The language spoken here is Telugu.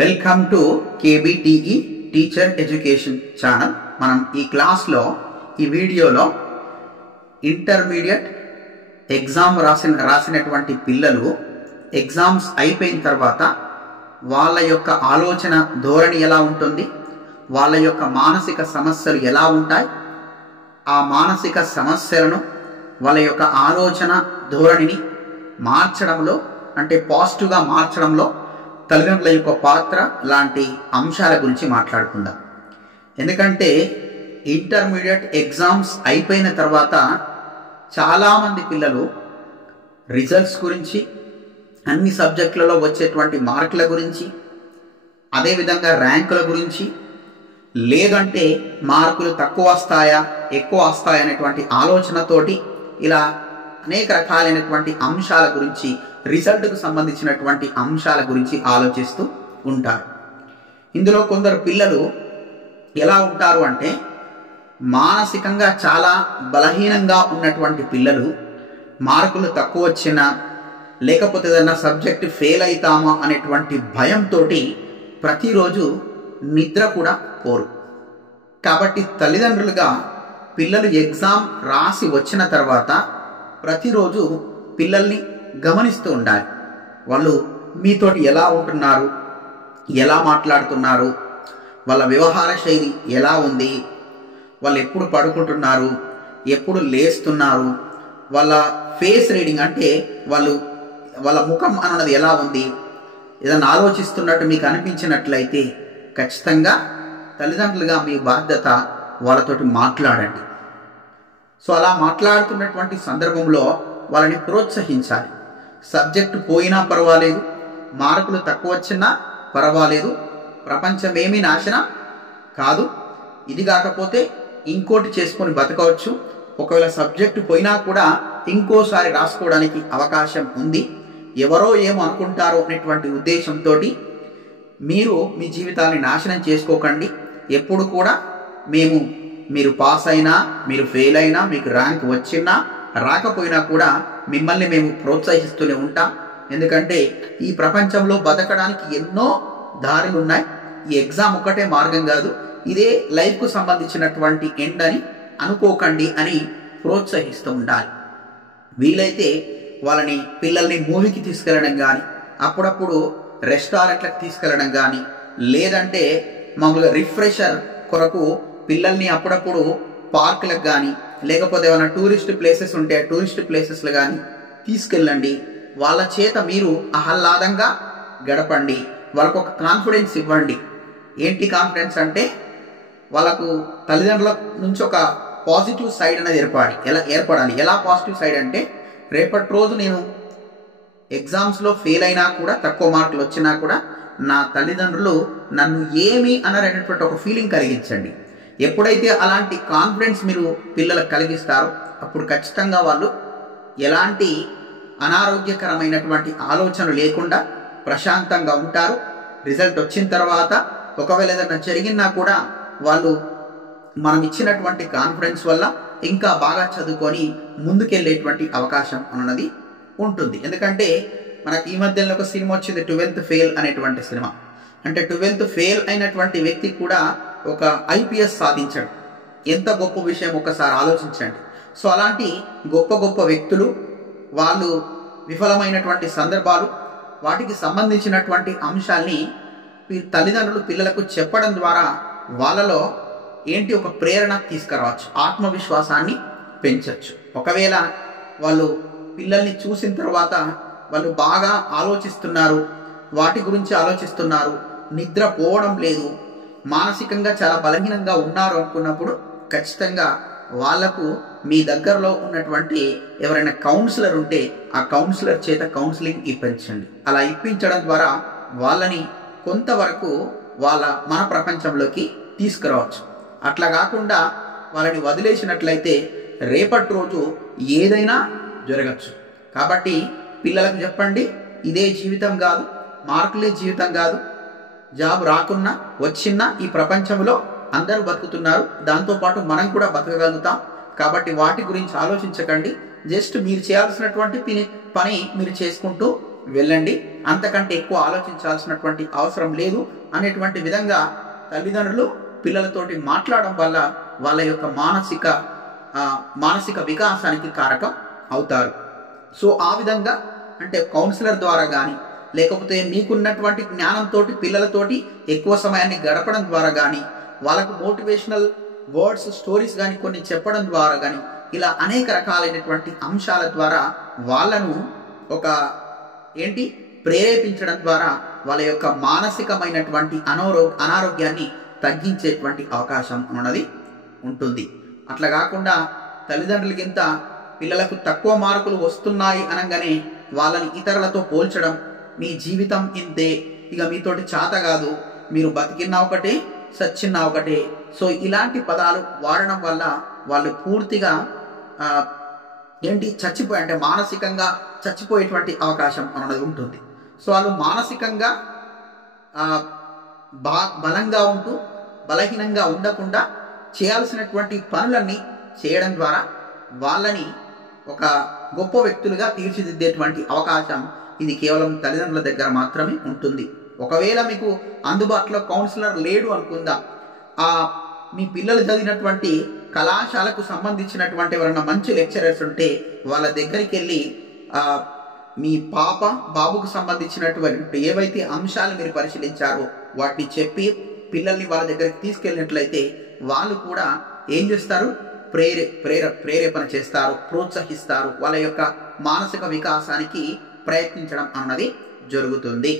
Welcome to KBTE teacher education channel. మనం ఈ క్లాస్లో ఈ వీడియోలో ఇంటర్మీడియట్ ఎగ్జామ్ రాసినటువంటి పిల్లలు ఎగ్జామ్స్ అయిపోయిన తర్వాత వాళ్ళ యొక్క ఆలోచన ధోరణి ఎలా ఉంటుంది, వాళ్ళ యొక్క మానసిక సమస్యలు ఎలా ఉంటాయి, ఆ మానసిక సమస్యలను వాళ్ళ యొక్క ఆలోచన ధోరణిని మార్చడంలో అంటే పాజిటివ్గా మార్చడంలో తల్లిదండ్రుల యొక్క పాత్ర లాంటి అంశాల గురించి మాట్లాడుకుందాం. ఎందుకంటే ఇంటర్మీడియట్ ఎగ్జామ్స్ అయిపోయిన తర్వాత చాలామంది పిల్లలు రిజల్ట్స్ గురించి, అన్ని సబ్జెక్టులలో వచ్చేటువంటి మార్కుల గురించి, అదేవిధంగా ర్యాంకుల గురించి, లేదంటే మార్కులు తక్కువ వస్తాయా ఎక్కువ వస్తాయా అనేటువంటి ఆలోచనతోటి ఇలా అనేక రకాలైనటువంటి అంశాల గురించి, రిజల్ట్కు సంబంధించినటువంటి అంశాల గురించి ఆలోచిస్తూ ఉంటారు. ఇందులో కొందరు పిల్లలు ఎలా ఉంటారు అంటే మానసికంగా చాలా బలహీనంగా ఉన్నటువంటి పిల్లలు మార్కులు తక్కువ వచ్చినా లేకపోతే ఏదైనా సబ్జెక్ట్ ఫెయిల్ అవుతామా అనేటువంటి భయంతో ప్రతిరోజు నిద్ర కూడా పోరు. కాబట్టి తల్లిదండ్రులుగా పిల్లలు ఎగ్జామ్ రాసి వచ్చిన తర్వాత ప్రతిరోజు పిల్లల్ని గమనిస్తూ ఉండాలి. వాళ్ళు మీతోటి ఎలా ఉంటున్నారు, ఎలా మాట్లాడుతున్నారు, వాళ్ళ వ్యవహార శైలి ఎలా ఉంది, వాళ్ళు ఎప్పుడు పడుకుంటున్నారు, ఎప్పుడు లేస్తున్నారు, వాళ్ళ ఫేస్ రీడింగ్ అంటే వాళ్ళ ముఖం అన్నది ఎలా ఉంది, ఏదైనా ఆలోచిస్తున్నట్టు మీకు అనిపించినట్లయితే ఖచ్చితంగా తల్లిదండ్రులుగా మీ బాధ్యత వాళ్ళతోటి మాట్లాడండి. సో అలా మాట్లాడుతున్నటువంటి సందర్భంలో వాళ్ళని ప్రోత్సహించాలి. సబ్జెక్టు పోయినా పర్వాలేదు, మార్కులు తక్కువ వచ్చినా పర్వాలేదు, ప్రపంచం ఏమీ నాశనం కాదు, ఇది కాకపోతే ఇంకోటి చేసుకొని బతకవచ్చు, ఒకవేళ సబ్జెక్టు పోయినా కూడా ఇంకోసారి రాసుకోవడానికి అవకాశం ఉంది, ఎవరో ఏమో అనుకుంటారో అనేటువంటి ఉద్దేశంతో మీరు మీ జీవితాన్ని నాశనం చేసుకోకండి. ఎప్పుడు కూడా మీరు పాస్ అయినా, మీరు ఫెయిల్ అయినా, మీకు ర్యాంక్ వచ్చినా రాకపోయినా కూడా మిమ్మల్ని మేము ప్రోత్సహిస్తూనే ఉంటాం. ఎందుకంటే ఈ ప్రపంచంలో బతకడానికి ఎన్నో దారులు ఉన్నాయి. ఈ ఎగ్జామ్ ఒక్కటే మార్గం కాదు, ఇదే లైఫ్కు సంబంధించినటువంటి ఎండ్ అని అనుకోకండి అని ప్రోత్సహిస్తూ ఉండాలి. వీలైతే పిల్లల్ని మూవీకి తీసుకెళ్ళడం కానీ, అప్పుడప్పుడు రెస్టారెంట్లకు తీసుకెళ్ళడం కానీ, లేదంటే మామూలుగా రిఫ్రెషర్ కొరకు పిల్లల్ని అప్పుడప్పుడు పార్కులకు కానీ, లేకపోతే ఏమైనా టూరిస్ట్ ప్లేసెస్ ఉంటే టూరిస్ట్ ప్లేసెస్లు కానీ తీసుకెళ్ళండి. వాళ్ళ చేత మీరు ఆహ్లాదంగా గడపండి. వాళ్ళకు ఒక కాన్ఫిడెన్స్ ఇవ్వండి. ఏంటి కాన్ఫిడెన్స్ అంటే వాళ్ళకు తల్లిదండ్రుల నుంచి ఒక పాజిటివ్ సైడ్ అనేది ఏర్పడాలి. ఎలా పాజిటివ్ సైడ్ అంటే రేపటి రోజు నేను ఎగ్జామ్స్లో ఫెయిల్ అయినా కూడా, తక్కువ మార్కులు వచ్చినా కూడా నా తల్లిదండ్రులు నన్ను ఏమీ అనరనేటువంటి ఒక ఫీలింగ్ కలిగించండి. ఎప్పుడైతే అలాంటి కాన్ఫిడెన్స్ మీరు పిల్లలకు కలిగిస్తారో అప్పుడు ఖచ్చితంగా వాళ్ళు ఎలాంటి అనారోగ్యకరమైనటువంటి ఆలోచనలు లేకుండా ప్రశాంతంగా ఉంటారు. రిజల్ట్ వచ్చిన తర్వాత ఒకవేళ ఏదైనా జరిగినా కూడా వాళ్ళు మనం ఇచ్చినటువంటి కాన్ఫిడెన్స్ వల్ల ఇంకా బాగా చదువుకొని ముందుకెళ్ళేటువంటి అవకాశం అన్నది ఉంటుంది. ఎందుకంటే మనకి ఈ మధ్యలో ఒక సినిమా వచ్చింది, 12th ఫెయిల్ అనేటువంటి సినిమా. అంటే 12th ఫెయిల్ అయినటువంటి వ్యక్తి కూడా ఒక ఐపీఎస్ సాధించాడు. ఎంత గొప్ప విషయం ఒకసారి ఆలోచించండి. సో అలాంటి గొప్ప గొప్ప వ్యక్తులు, వాళ్ళు విఫలమైనటువంటి సందర్భాలు, వాటికి సంబంధించినటువంటి అంశాల్ని తల్లిదండ్రులు పిల్లలకు చెప్పడం ద్వారా వాళ్ళలో ఒక ప్రేరణ తీసుకురావచ్చు, ఆత్మవిశ్వాసాన్ని పెంచవచ్చు. ఒకవేళ వాళ్ళు పిల్లల్ని చూసిన తర్వాత వాళ్ళు బాగా ఆలోచిస్తున్నారు, వాటి గురించి ఆలోచిస్తున్నారు, నిద్ర పోవడం లేదు, మానసికంగా చాలా బలహీనంగా ఉన్నారు అనుకున్నప్పుడు ఖచ్చితంగా వాళ్లకు మీ దగ్గరలో ఉన్నటువంటి ఎవరైనా కౌన్సిలర్ ఉంటే ఆ కౌన్సిలర్ చేత కౌన్సిలింగ్ ఇప్పించండి. అలా ఇప్పించడం ద్వారా వాళ్ళని కొంతవరకు మన ప్రపంచంలోకి తీసుకురావచ్చు. అట్లా కాకుండా వాళ్ళని వదిలేసినట్లయితే రేపటి రోజు ఏదైనా జరగచ్చు. కాబట్టి పిల్లలకు చెప్పండి, ఇదే జీవితం కాదు, మార్కులే జీవితం కాదు, జాబ్ రాకున్నా వచ్చినా ఈ ప్రపంచంలో అందరూ బతుకుతున్నారు, దాంతోపాటు మనం కూడా బతకగలుగుతాం. కాబట్టి వాటి గురించి ఆలోచించకండి. జస్ట్ మీరు చేయాల్సినటువంటి పని మీరు చేసుకుంటూ వెళ్ళండి. అంతకంటే ఎక్కువ ఆలోచించాల్సినటువంటి అవసరం లేదు అనేటువంటి విధంగా తల్లిదండ్రులు పిల్లలతోటి మాట్లాడడం వల్ల వాళ్ళ యొక్క మానసిక వికాసానికి కారకం అవుతారు. సో ఆ విధంగా అంటే కౌన్సిలర్ ద్వారా కానీ లేకపోతే మీకున్నటువంటి జ్ఞానంతో పిల్లలతోటి ఎక్కువ సమయాన్ని గడపడం ద్వారా కానీ వాళ్ళకు మోటివేషనల్ వర్డ్స్ స్టోరీస్ కానీ కొన్ని చెప్పడం ద్వారా కానీ ఇలా అనేక రకాలైనటువంటి అంశాల ద్వారా వాళ్ళను ప్రేరేపించడం ద్వారా వాళ్ళ యొక్క మానసికమైనటువంటి అనారోగ్యాన్ని తగ్గించేటువంటి అవకాశం అన్నది ఉంటుంది. అట్లా కాకుండా తల్లిదండ్రులకింత పిల్లలకు తక్కువ మార్కులు వస్తున్నాయి అనగానే వాళ్ళని ఇతరులతో పోల్చడం, మీ జీవితం ఇంతే, ఇక మీతోటి చేత కాదు, మీరు బతికినా ఒకటే సచ్చిన్నా ఒకటే, సో ఇలాంటి పదాలు వాడడం వల్ల వాళ్ళు పూర్తిగా మానసికంగా చచ్చిపోయేటువంటి అవకాశం అన్నది ఉంటుంది. సో వాళ్ళు మానసికంగా బలంగా ఉంటూ బలహీనంగా ఉండకుండా చేయాల్సినటువంటి పనులన్నీ చేయడం ద్వారా వాళ్ళని ఒక గొప్ప వ్యక్తులుగా తీర్చిదిద్దేటువంటి అవకాశం ఇది కేవలం తల్లిదండ్రుల దగ్గర మాత్రమే ఉంటుంది. ఒకవేళ మీకు అందుబాటులో కౌన్సిలర్ లేడు అనుకుందాం, మీ పిల్లలు చదివినటువంటి కళాశాలకు సంబంధించినటువంటి ఎవరైనా మంచి లెక్చరర్స్ ఉంటే వాళ్ళ దగ్గరికి వెళ్ళి మీ బాబుకు సంబంధించినటువంటి ఏవైతే అంశాలు మీరు పరిశీలించారో వాటిని చెప్పి పిల్లల్ని వాళ్ళ దగ్గరికి తీసుకెళ్ళినట్లయితే వాళ్ళు కూడా ఏం చేస్తారు, ప్రేరేపణ చేస్తారు, ప్రోత్సహిస్తారు, వాళ్ళ యొక్క మానసిక వికాసానికి ప్రయత్నించడం అన్నది జరుగుతుంది.